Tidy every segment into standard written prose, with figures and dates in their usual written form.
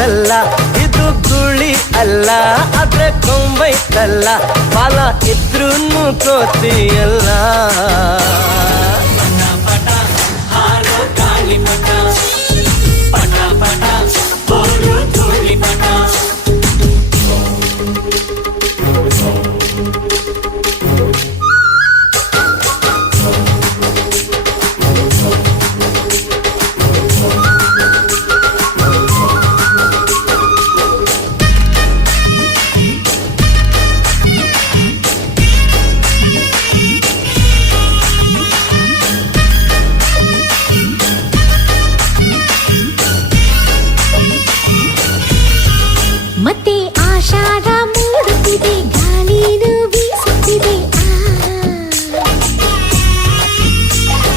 ಹಾರ್ತೈತಲ್ಲ ಇದು ಗುಳಿ ಅಲ್ಲ ಆದ್ರೆ ಕೊಂಬೈತಲ್ಲ ಬಾಲ ಇದ್ರೂನು ಕೋತಿಯಲ್ಲ ಪಟ ಹಾರೋ ಗಾಳಿ ಪಟ ಪಟ ಪಟ ಬೋರು ಧೂಳಿ ಪಟ ಮತ್ತೆ ಆಷಾಢ ಮೂಡುತ್ತಿದೆ ಗಾಳಿನು ಬೀಸುತ್ತಿದೆ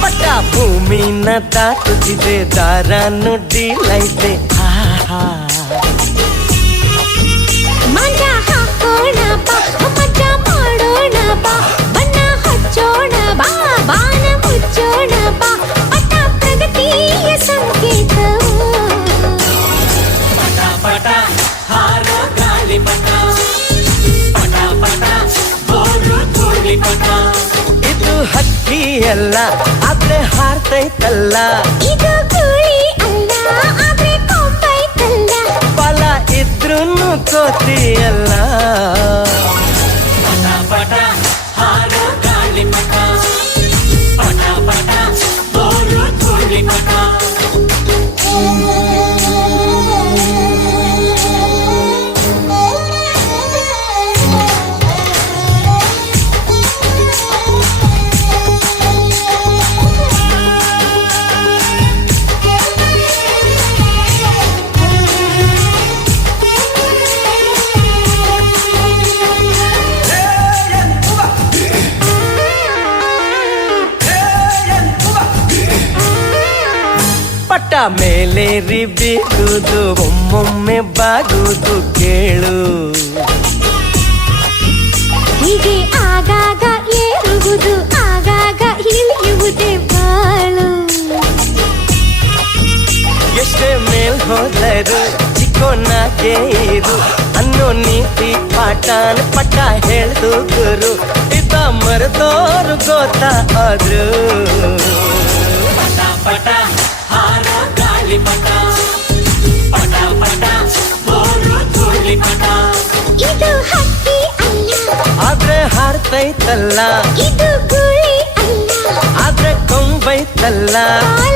ಪಟ್ಟ ಭೂಮಿನ ದಾಟುತ್ತಿದೆ ದಾರನು ಡೀಲೈತೆ ಮಜಾ ಹಾಕೋಣ ಬಾ ಮಜಾ ಮಾಡೋಣ ಬಾ ಬಣ್ಣ ಹಚ್ಚೋಣ ಬಾ ಬಾನ ಮುಚ್ಚೋಣ ಬಾ ಪಟ ಪ್ರಗತಿಯ ಸಂಕೇತ ಪಟ ಪಟ ಹಾರೋ ಗಾಳಿ ಪಟ ಪಟ ಪಟ ಬೋರು ಧೂಳಿ ಪಟ ಇದು ಹಕ್ಕಿಯಲ್ಲ ಆದ್ರೆ ಹಾರ್ತೈತಲ್ಲ ಇದು ಗುಳಿ ಅಲ್ಲ ಆದ್ರೆ ಕೊಂಬೈತಲ್ಲ ಬಾಲ ಇದ್ರೂನು ಕೋತಿಯಲ್ಲ ಪಟ ಪಟ ಹಾರೋ ಗಾಳಿ ಪಟ ಪಟ ಪಟ ಬೋರು ಧೂಳಿ ಪಟ ಪಟ್ಟ ಮೇಲೇರಿ ಬೀಗುದು ಒಮ್ಮೊಮ್ಮೆ ಬಾಗುದು ಕೇಳು ಹೀಗೆ ಆಗಾಗ ಏರುವುದು ಆಗಾಗ ಇಳಿಯುವುದೇ ಬಾಳು ಎಷ್ಟೇ ಮೇಲ್ ಹೋದರು ಚಿಕ್ಕೋನಾಗೆ ಇರು ಅನ್ನೋ ನೀತಿ ಪಾಠನ ಪಟ್ಟ ಹೇಳ್ದು ಗುರು ಇದ್ದ ಮರೆದೋರು ಗೊತ್ತಾದ್ರು ಪಟ ಪಟ ಹಾರೋ ಗಾಳಿ ಪಟ ಪಟ ಪಟ ಬೋರು ಧೂಳಿ ಪಟ ಇದು ಹಕ್ಕಿ ಅಲ್ಲ ಆದ್ರೆ ಹಾರ್ತೈತಲ್ಲ ಇದು ಗುಳಿ ಅಲ್ಲ ಆದ್ರೆ ಕೊಂಬೈತಲ್ಲ ಬಾಲ